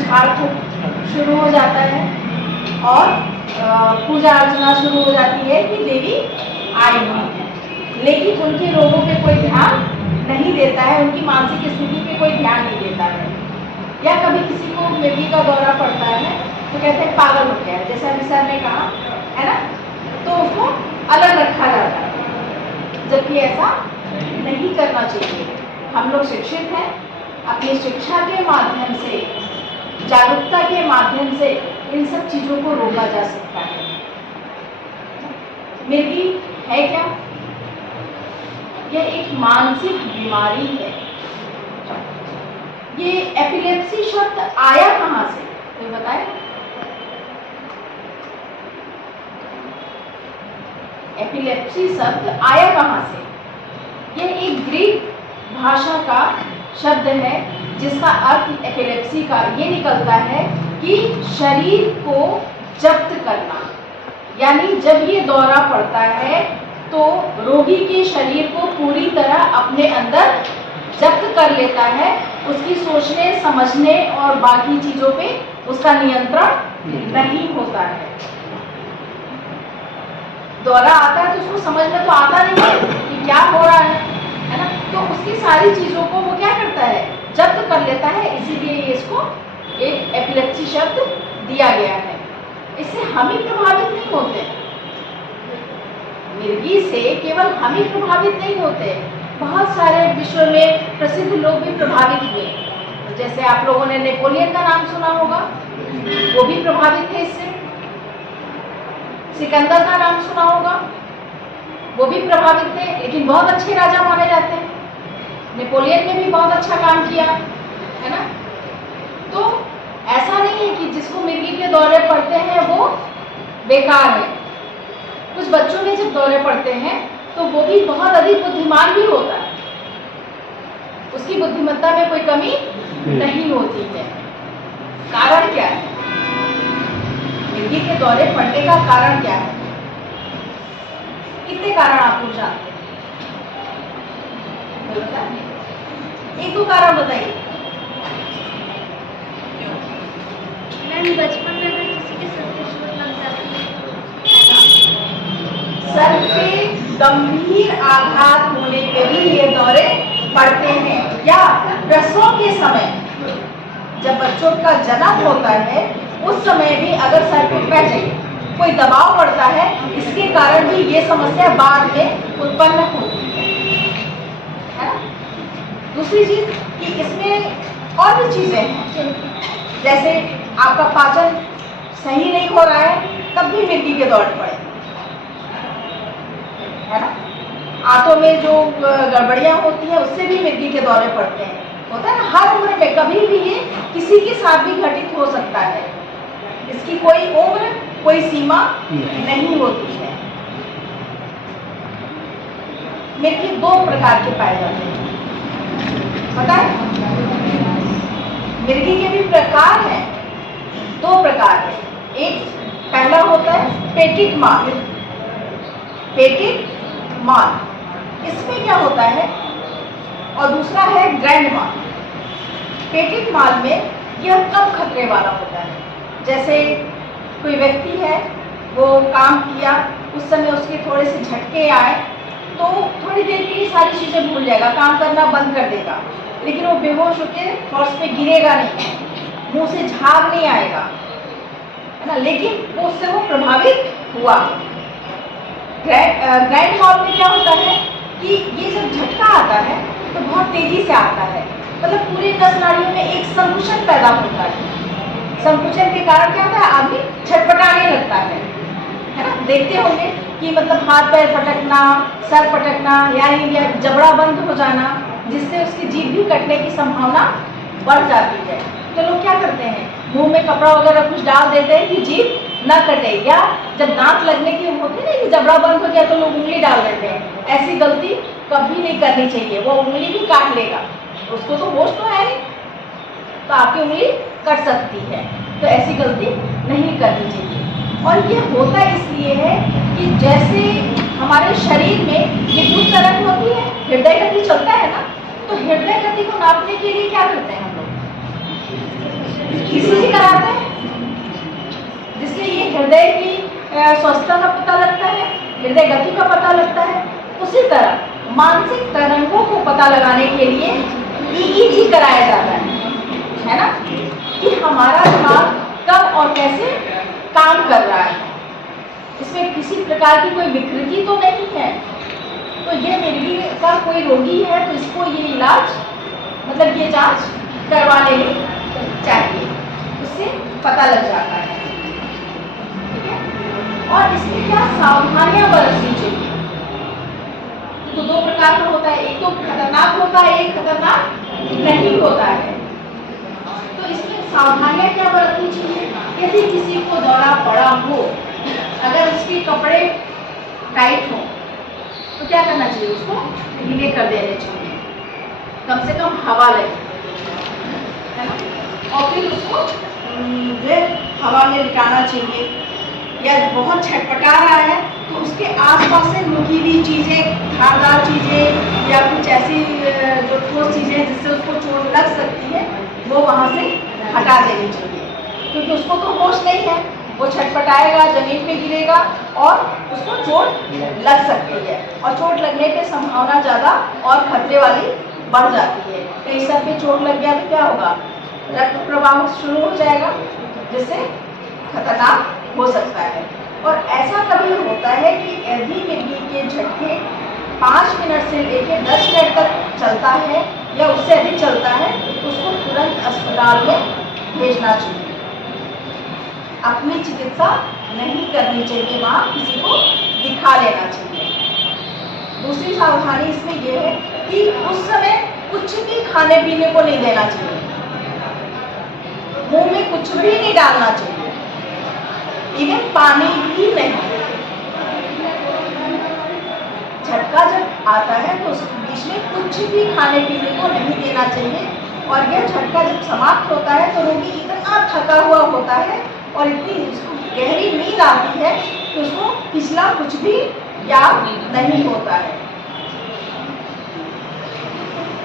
झाड़ फूक शुरू हो जाता है और पूजा अर्चना शुरू हो जाती है कि देवी आई हुई है, लेकिन उनके रोगों पे कोई ध्यान नहीं देता है, उनकी मानसिक स्थिति पे कोई ध्यान नहीं देता है। या कभी किसी को मिर्गी का दौरा पड़ता है तो कहते हैं पागल हो गया है, जैसे अभी सर ने कहा है ना, तो उसको अलग रखा जाता है, जबकि ऐसा नहीं करना चाहिए। हम लोग शिक्षित हैं, अपनी शिक्षा के माध्यम से, जागरूकता के माध्यम से इन सब चीज़ों को रोका जा सकता है। मिर्गी है क्या? यह एक मानसिक बीमारी है। ये एपिलेप्सी शब्द आया कहाँ से, कोई बताए? एपिलेप्सी शब्द आया कहाँ से? यह एक ग्रीक भाषा का शब्द है जिसका अर्थ एपिलेप्सी का ये निकलता है कि शरीर को जब्त करना। यानी जब ये दौरा पड़ता है तो रोगी के शरीर को पूरी तरह अपने अंदर जब्त कर लेता है, उसकी सोचने समझने और बाकी चीज़ों पे उसका नियंत्रण नहीं होता है। दौरा आता है तो उसको समझ में तो आता नहीं है कि क्या हो रहा है ना, तो उसकी सारी चीज़ों को वो क्या करता है, जब्त कर लेता है। इसीलिए इसको एक एपिलेप्सी शब्द दिया गया है। इससे हम ही प्रभावित नहीं होते, मिर्गी से केवल हम ही प्रभावित नहीं होते, बहुत सारे विश्व में प्रसिद्ध लोग भी प्रभावित हुए। जैसे आप लोगों ने नेपोलियन का नाम सुना होगा, वो भी प्रभावित थे इससे। सिकंदर का नाम सुना होगा, वो भी प्रभावित थे, लेकिन बहुत अच्छे राजा माने जाते हैं। नेपोलियन ने भी बहुत अच्छा काम किया है ना। तो ऐसा नहीं है कि जिसको मिर्गी के दौरे पड़ते हैं वो बेकार है। कुछ बच्चों में जब दौरे पड़ते हैं तो वो भी बहुत अधिक बुद्धिमान भी होता है, उसकी बुद्धिमत्ता में कोई कमी नहीं होती है। कारण क्या है? मिर्गी के दौरे पड़ने का कारण क्या है? कितने कारण आप लोग जानते हैं? एक दो कारण बताइए। मैम बचपन में अगर किसी के सर पे चोट लग जाती है सर पे गंभीर आघात होने पे भी ये दौरे पड़ते हैं, या प्रसव के समय जब बच्चों का जन्म होता है उस समय भी अगर सर पे प्रेशर, कोई दबाव पड़ता है, इसके कारण भी ये समस्या बाद में उत्पन्न होती है ना। दूसरी चीज कि इसमें और भी चीजें हैं, जैसे आपका पाचन सही नहीं हो रहा है तब भी मिर्गी के दौरे पड़े है ना। आंतों में जो गड़बड़ियां होती हैं उससे भी मिर्गी के दौरे पड़ते हैं, होता है ना। हर उम्र में कभी भी ये किसी के साथ भी घटित हो सकता है, इसकी कोई उम्र कोई सीमा नहीं होती है। मिर्गी दो प्रकार के पाए जाते हैं, पता है? मिर्गी के भी प्रकार हैं, दो प्रकार है। एक पहला होता है पेटिट माल। पेटिट माल इसमें क्या होता है, और दूसरा है ग्रैंड माल। पेटिट माल में यह कम खतरे वाला होता है। जैसे कोई व्यक्ति है, वो काम किया, उस समय उसके थोड़े से झटके आए तो थोड़ी देर के लिए सारी चीज़ें भूल जाएगा, काम करना बंद कर देगा, लेकिन वो बेहोश होकर फर्श पे गिरेगा नहीं, मुंह से झाग नहीं आएगा, है ना, लेकिन उससे वो प्रभावित हुआ। ग्रैंड माल में क्या होता है कि ये जब झटका आता है तो बहुत तेजी से आता है, मतलब पूरे नस नाड़ियों में एक संकुचन पैदा होता है। संकुचन के कारण क्या होता है, आदमी छटपटाने लगता है ना। देखते होंगे कि मतलब हाथ पैर पटकना, सर पटकना, यानी जबड़ा बंद हो जाना, जिससे उसकी जीभ भी कटने की संभावना बढ़ जाती है। तो लोग क्या करते हैं, मुंह में कपड़ा वगैरह कुछ डाल देते हैं कि जीभ न कटे, या जब दांत लगने की होती है ना कि जबड़ा बंद हो गया तो लोग उंगली डाल देते हैं। ऐसी गलती कभी नहीं करनी चाहिए, वो उंगली भी काट लेगा, उसको तो होश तो है नहीं, तो आपकी उंगली कट सकती है। तो ऐसी गलती नहीं करनी चाहिए। और ये होता इसलिए है कि जैसे हमारे शरीर में विद्युत तरंग होती है, हृदय गति चलता है ना, तो हृदय गति को नापने के लिए क्या करते हैं हम लोग, ईसीजी कराते हैं, जिससे ये हृदय की स्वस्थता का पता लगता है, हृदय गति का पता लगता है। उसी तरह मानसिक तरंगों को पता लगाने के लिए ईईजी कराया जाता है ना, कि हमारा दिमाग कब और कैसे काम कर रहा है, इसमें किसी प्रकार की कोई विकृति तो नहीं है। तो ये मिर्गी का कोई रोगी है तो इसको ये इलाज, मतलब ये जांच करवा लेनी चाहिए, उससे पता लग जाता है। ठीक है, और इसमें क्या सावधानियां बरतनी चाहिए। तो दो प्रकार का होता है, एक तो खतरनाक होता है, एक खतरनाक नहीं होता है। तो इसमें सावधानियां क्या बरतनी चाहिए? यदि किसी को दौरा पड़ा हो, अगर उसके कपड़े टाइट हो तो क्या करना चाहिए? उसको ढीले कर देने चाहिए, कम से कम हवा लगे, है ना, और फिर उसको जो हवा में लिटाना चाहिए। या बहुत छटपटा रहा है तो उसके आसपास से नुकीली चीज़ें, धारदार चीज़ें या कुछ ऐसी जो ठोस चीज़ें जिससे उसको चोट लग सकती है, वो वहाँ से हटा देनी चाहिए, क्योंकि उसको तो होश नहीं है, वो छटपटाएगा, जमीन पे गिरेगा और उसको चोट लग सकती है, और चोट लगने पे संभावना ज़्यादा और खतरे वाली बढ़ जाती है। कहीं सर पे चोट लग गया तो क्या होगा? रक्त प्रवाह शुरू हो जाएगा, जिससे खतरनाक हो सकता है। और ऐसा कभी होता है कि यदि मिर्गी के झटके 5 मिनट से लेकर 10 मिनट तक चलता है या उससे अधिक चलता है, तो उसको तुरंत अस्पताल में भेजना चाहिए। अपनी चिकित्सा नहीं करनी चाहिए, वहाँ किसी को दिखा लेना चाहिए। दूसरी सावधानी इसमें यह है कि उस समय कुछ भी खाने पीने को नहीं देना चाहिए, मुंह में कुछ भी नहीं डालना चाहिए, इवन पानी भी नहीं। झटका जब आता है तो उस बीच में कुछ भी खाने पीने को नहीं देना चाहिए, और यह झटका जब समाप्त होता है तो रोगी इतना थका हुआ होता है और इतनी उसको गहरी नींद आती है कि उसको पिछला कुछ भी याद नहीं होता है।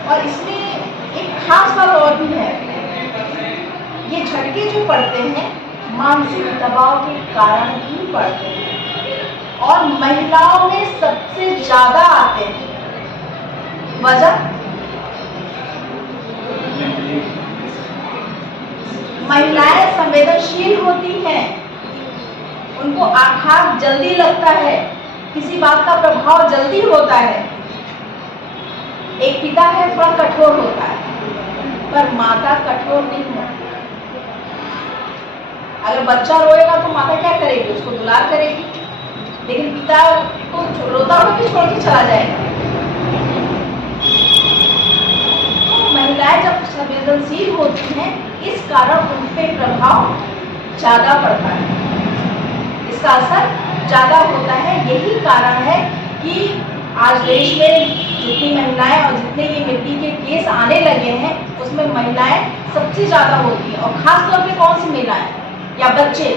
और इसमें एक खास बात और भी है, ये झटके जो पड़ते हैं मानसिक दबाव के कारण ही पड़ते हैं, और महिलाओं में सबसे ज्यादा आते हैं। वजह, महिलाएं संवेदनशील होती हैं, उनको आघात जल्दी लगता है, किसी बात का प्रभाव जल्दी होता है। एक पिता है थोड़ा कठोर होता है, पर माता कठोर नहीं होती। अगर बच्चा रोएगा तो माता क्या करेगी? उसको दुलार करेगी, लेकिन पिता को रोता हुआ भी छोड़ के चला जाएगा। तो महिलाएं जब संवेदनशील होती हैं, इस कारण उन पे प्रभाव ज्यादा पड़ता है, इसका असर ज्यादा होता है। यही कारण है कि आज देश में जितनी महिलाएं और जितने ये मिर्गी के केस आने लगे हैं, उसमें महिलाएं सबसे ज्यादा होती हैं। और खास तौर पे कौन सी महिलाएं या बच्चे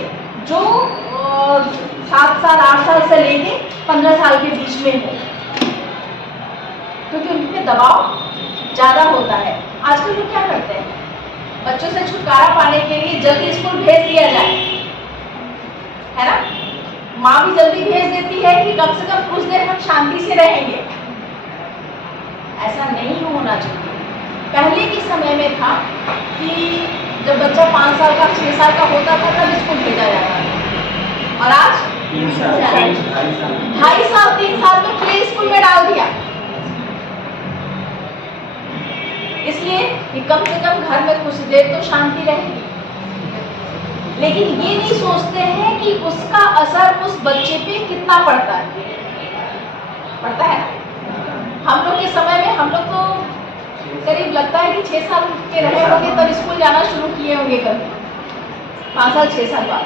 जो 7 साल 8 साल से लेके 15 साल के बीच में हो, क्योंकि उन पे दबाव ज्यादा होता है। आजकल लोग क्या करते हैं? बच्चों से छुटकारा पाने के लिए जल्दी स्कूल भेज दिया जाए, है ना, माँ भी जल्दी भेज देती है कि कम से कम कुछ देर हम शांति से रहेंगे। ऐसा नहीं होना चाहिए। पहले के समय में था कि जब बच्चा 5 साल का 6 साल का होता था तब स्कूल भेजा जाता था, और आज 2.5 साल 3 साल में प्ले स्कूल में डाल दिया, इसलिए कि कम से कम घर में कुछ देर तो शांति रहेगी। लेकिन ये नहीं सोचते हैं कि उसका असर उस बच्चे पे कितना पड़ता है। पड़ता है ना। हम लोग के समय में हम लोग तो करीब लगता है कि 6 साल के रहे होंगे तब स्कूल जाना शुरू किए होंगे, कभी 5 साल 6 साल बाद,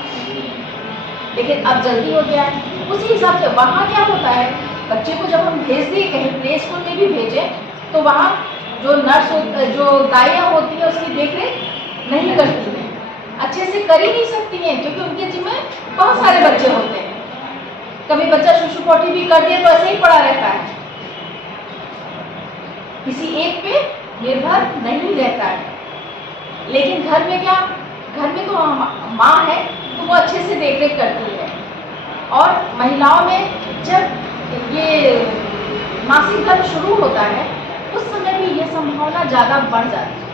लेकिन अब जल्दी हो गया है। उसी हिसाब से वहाँ क्या होता है, बच्चे को जब हम भेज दिए कहीं प्ले स्कूल में भी भेजें, तो वहाँ जो नर्स जो दाइयाँ होती है उसकी देखरेख नहीं करती है, अच्छे से कर ही नहीं सकती हैं, क्योंकि उनके जिम्मे बहुत सारे बच्चे होते हैं। कभी बच्चा शुशु पोटी भी कर दिए तो ऐसे ही पड़ा रहता है, किसी एक पे निर्भर नहीं रहता है। लेकिन घर में क्या, घर में तो माँ है तो वो अच्छे से देख रेख करती है, और महिलाओं में जब ये मासिक धर्म शुरू होता है उस समय भी ये संभावना ज़्यादा बढ़ जाती है।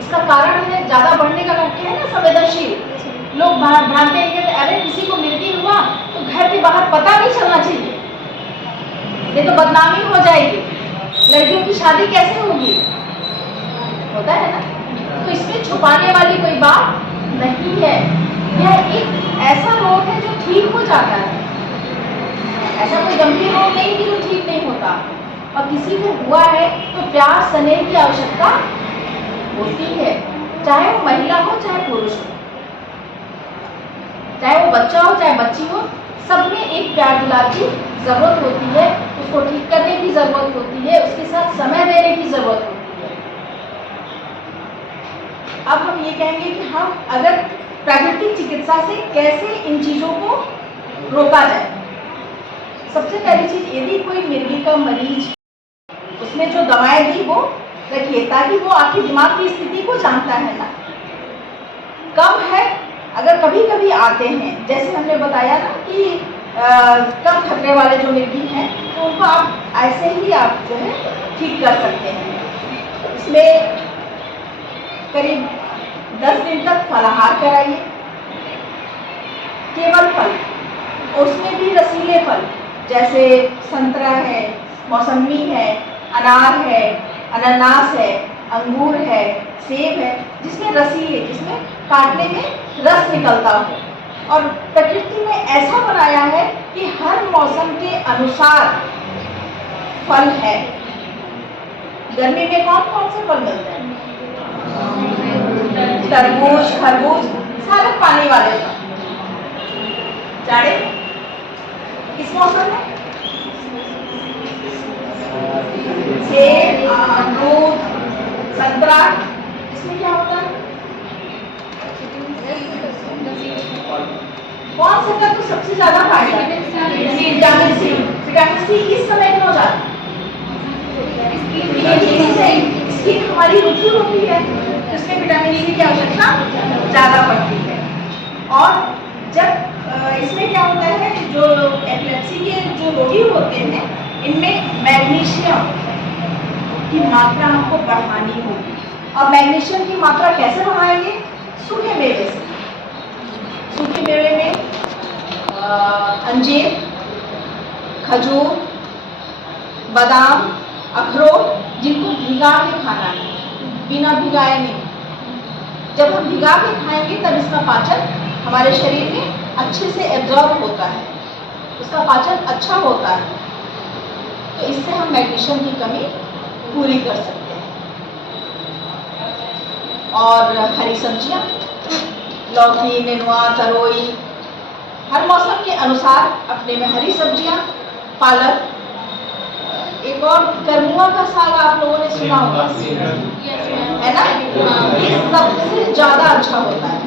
इसका कारण है ज़्यादा बढ़ने का कारण क्या है ना, संवेदनशील लोग भ्रांते हैं कि अरे किसी को मिर्गी हुआ तो घर के बाहर पता नहीं चलना चाहिए, ये तो बदनामी हो जाएगी, लड़कियों की शादी कैसे होगी, होता है ना। तो इसमें छुपाने वाली कोई बात नहीं है। यह एक ऐसा रोग है जो ठीक हो जाता है, ऐसा कोई गंभीर रोग नहीं कि जो ठीक नहीं होता। और किसी को हुआ है तो प्यार स्नेह की आवश्यकता होती है, चाहे वो महिला हो चाहे पुरुष हो, चाहे वो बच्चा हो चाहे बच्ची हो, सब में एक प्यार दुलार की जरूरत होती है, उसको ठीक करने की जरूरत होती है, उसके साथ समय देने की जरूरत होती है। अब हम ये कहेंगे कि हम अगर प्राकृतिक चिकित्सा से कैसे इन चीजों को रोका जाए। सबसे पहली चीज, यदि कोई मिर्गी का मरीज उसमें जो दवाएं दी वो रखिए, ताकि वो आपकी दिमाग की स्थिति को जानता है ना। कम है, अगर कभी कभी आते हैं, जैसे हमने बताया ना कि कम खतरे वाले जो मिर्गी हैं तो उनको आप ऐसे ही आप जो है ठीक कर सकते हैं। इसमें करीब 10 दिन तक फलाहार कराइए, केवल फल, और उसमें भी रसीले फल जैसे संतरा है, मौसमी है, अनार है, अनानास है, अंगूर है, सेब है, जिसमें रसीले, जिसमें काटने में रस निकलता हो। और प्रकृति ने ऐसा बनाया है कि हर मौसम के अनुसार फल है। गर्मी में कौन कौन से फल मिलते हैं? तरबूज, खरबूज, सारे पानी वाले फल। जाड़े किस मौसम में? सेब, अमरूद, संतरा, इसमें क्या होता है? कौन सा तत्व सबसे ज्यादा फायदा? Vitamin C. विटामिन सी किस समय में हो जाता है? स्किन हमारी रुखी होती है, इसमें विटामिन सी की आवश्यकता ज्यादा पड़ती है। और जब इसमें क्या होता है, जो एपिलेप्सी के जो रोगी होते हैं इनमें मैग्नीशियम की मात्रा हमको बढ़ानी होगी। और मैग्नीशियम की मात्रा कैसे बढ़ाएंगे? सूखे मेवे से। सूखे मेवे में अंजीर, खजूर, बादाम, अखरोट, जिनको भिगा के खाना है, बिना भिगाए नहीं। जब हम भिगा के खाएंगे तब इसका पाचन हमारे शरीर में अच्छे से एब्जॉर्ब होता है, उसका पाचन अच्छा होता है, तो इससे हम मैग्नीशियम की कमी पूरी कर सकते हैं। और हरी सब्जियां, लौकी, नेनुआ, तरोई, हर मौसम के अनुसार अपने में हरी सब्जियां, पालक, एक और करमुआ का साग आप लोगों ने सुना होगा, है ना? ये सबसे ज्यादा अच्छा होता है।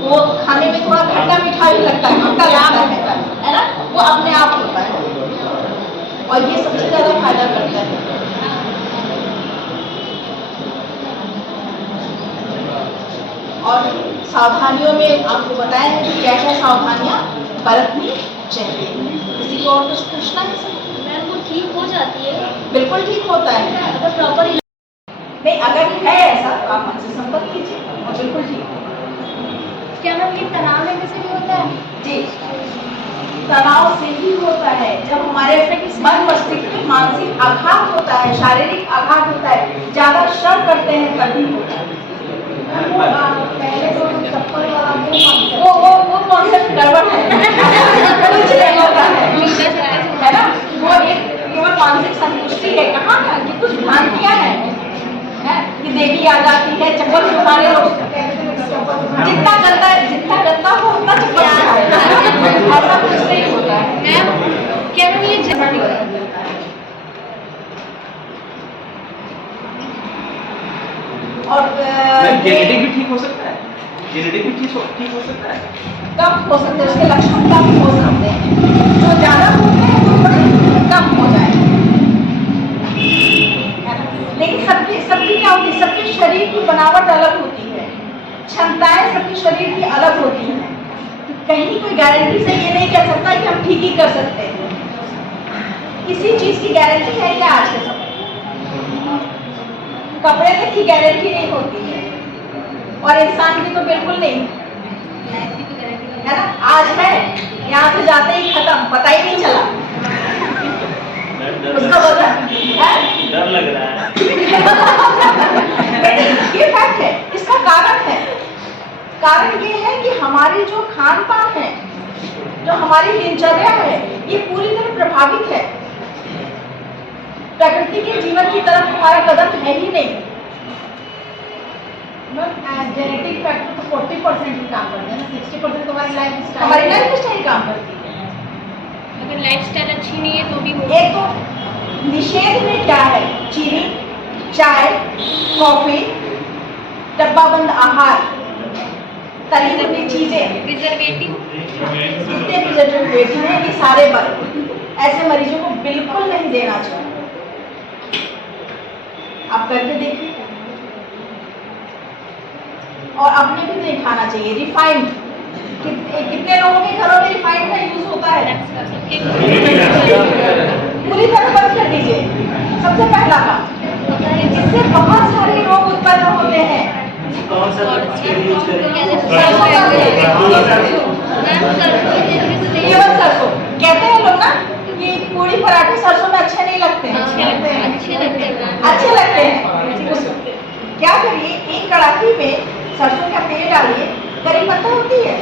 वो खाने में थोड़ा खट्टा मीठा भी लगता है, खट्टा लगता है ना, वो अपने आप होता है, और ये सबसे ज्यादा फायदा करता है। और सावधानियों में आपको बताया है कि क्या क्या सावधानियां बरतनी चाहिए। किसी को और कुछ पूछना है? मैम वो ठीक हो जाती है? बिल्कुल ठीक होता है, अगर प्रॉपर नहीं अगर है ऐसा तो आप हमसे संपर्क कीजिए और बिल्कुल ठीक होगा। क्या मैम ये तनाव लेने से भी होता है? जी, तनाव से ही होता है। जब हमारे मन मस्तिष्क में मानसिक आघात होता है, शारीरिक आघात होता है, ज्यादा श्रम करते हैं तभी होता है। पहले तो चप्पल वाला वो कॉन्सेप्ट गड़बड़ है, कुछ नहीं होता है ना, वो एक केवल मानसिक संतुष्टि है। कहाँ कि कुछ भ्रांतियां हैं कि देवी आ जाती है, चप्पल हमारे लोग जितना गंदा हो उतना चप्पल ऐसा कुछ नहीं होता है। क्या मैम ये और जेनेटिक भी ठीक हो सकता है, जेनेटिक भी ठीक हो सकता है, कम हो सकते हैं, उसके लक्षण कम हो सकते हैं, जो ज्यादा होते हैं वो थोड़े कम हो जाए। शरीर की अलग होती हैं। कहीं कोई गारंटी से ये नहीं कह सकता कि हम ठीक ही कर सकते हैं। किसी चीज की गारंटी है क्या आज के समय? कपड़े तक की गारंटी नहीं होती है और इंसान की तो बिल्कुल नहीं, है ना? आज है, यहाँ से जाते ही खत्म, पता ही नहीं चला उसका वजन है। डर लग रहा है। ये फैक्ट है। इसका कारण ये है कि हमारी जो खान पान है, जो हमारी दिनचर्या है, ये पूरी तरह प्रभावित है। प्रकृति के जीवन की तरफ हमारा कदम है ही नहीं। जेनेटिक फैक्टर तो 40% ही काम करते हैं ना, 60% तो हमारी लाइफ स्टाइल काम करती है। अगर लाइफस्टाइल अच्छी नहीं है तो भी हो एक तो निषेध में क्या है? चीनी, चाय, कॉफी, डब्बाबंद आहार, तली भुनी चीजें, प्रिजर्वेटिव जितने प्रिजर्वेटिव हैं, ये सारे ऐसे मरीजों को बिल्कुल नहीं देना चाहिए। आप करके देखिए और अपने भी नहीं खाना चाहिए। रिफाइंड, कितने लोगों के घरों में रिफाइंड का यूज होता है? पूरी तरह बंद कर दीजिए। सबसे पहला काम, इससे बहुत सारे रोग उत्पन्न होते हैं। कौन सा तेल यूज करें? केवल सरसों। कहते हैं लोग ना कि पूरी पराठे सरसों में अच्छे नहीं लगते हैं। अच्छे लगते हैं। क्या करिए, एक कड़ाही में सरसों का तेल डालिए, करी पत्ता होती है,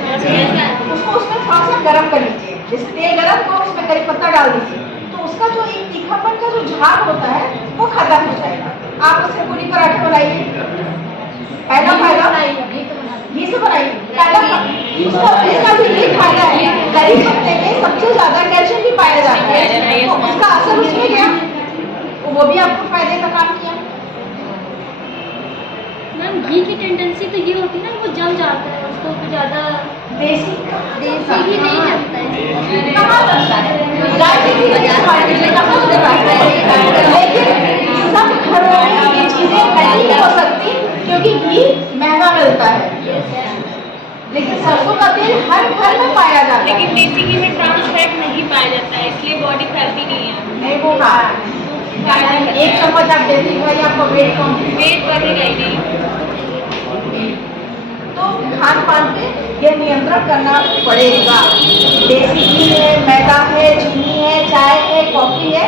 उसको उसमें थोड़ा सा गर्म कर लीजिए। जैसे तेल गर्म हो, उसमें करी पत्ता डाल दीजिए, तो उसका जो एक तीखापन का जो झाग होता है वो खत्म हो जाएगा। आप उससे पूरी पराठे बनाइए। पहला फायदा घी से बनाइए। इसका भी ये फायदा है, करी पत्ते में सबसे ज्यादा कैल्शियम भी पाया जाता है, तो उसका असर उसमें गया, वो भी आपको फायदे का काम किया। मैम घी की टेंडेंसी तो ये होती है ना, वो जम जाता है, उसको तो ज़्यादा देसी घी नहीं जमता है। कहाँ लगता है? गाय के घी के मार्केट में कहाँ लगता है? लेकिन सब घरों में ये चीजें नहीं हो सकती क्योंकि घी महंगा मिलता है। लेकिन सरसों का तेल हर घर में पाया जाता है। लेकिन देसी घी में ट्रांस फैट नहीं पाया जाता है, इसलिए बॉडी फैलती नहीं है। नहीं वो हाँ, एक चम्मच आप देसी खाइए, आपको वेट कम वेट बढ़ेगा ही नहीं। तो खान पान पे यह नियंत्रण करना पड़ेगा। देसी घी है, मैदा है, चीनी है, चाय है, कॉफी है,